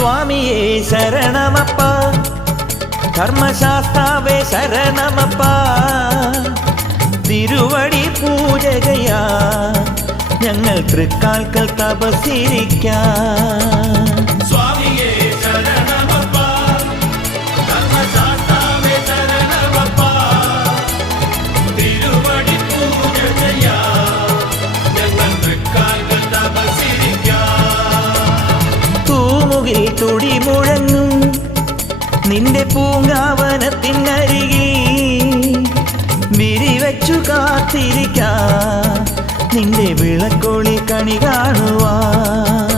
സ്വാമിയേ ശരണമപ്പ, ധർമ്മശാസ്താവേ ശരണമപ്പ, തിരുവടി പൂജകയാ ഞങ്ങൾ തൃക്കാൽക്കൽ തപസ്സിരിക്കാം. സ്വാമിയേ ശരണമപ്പ, ധർമ്മശാസ്താവേ ശരണമപ്പ, തിരുവടി പൂജകയാ ഞങ്ങൾ തൃക്കാൽക്കൽ തപസ്സിരിക്കാം. തൂമുകിൽ തുടി മുഴങ്ങും നിന്റെ പൂങ്കാവനത്തിനരികിൽ വിരിവച്ചു കാത്തിരിക്കാം നിന്റെ വിളക്കൊളി കണി കാണുവാൻ.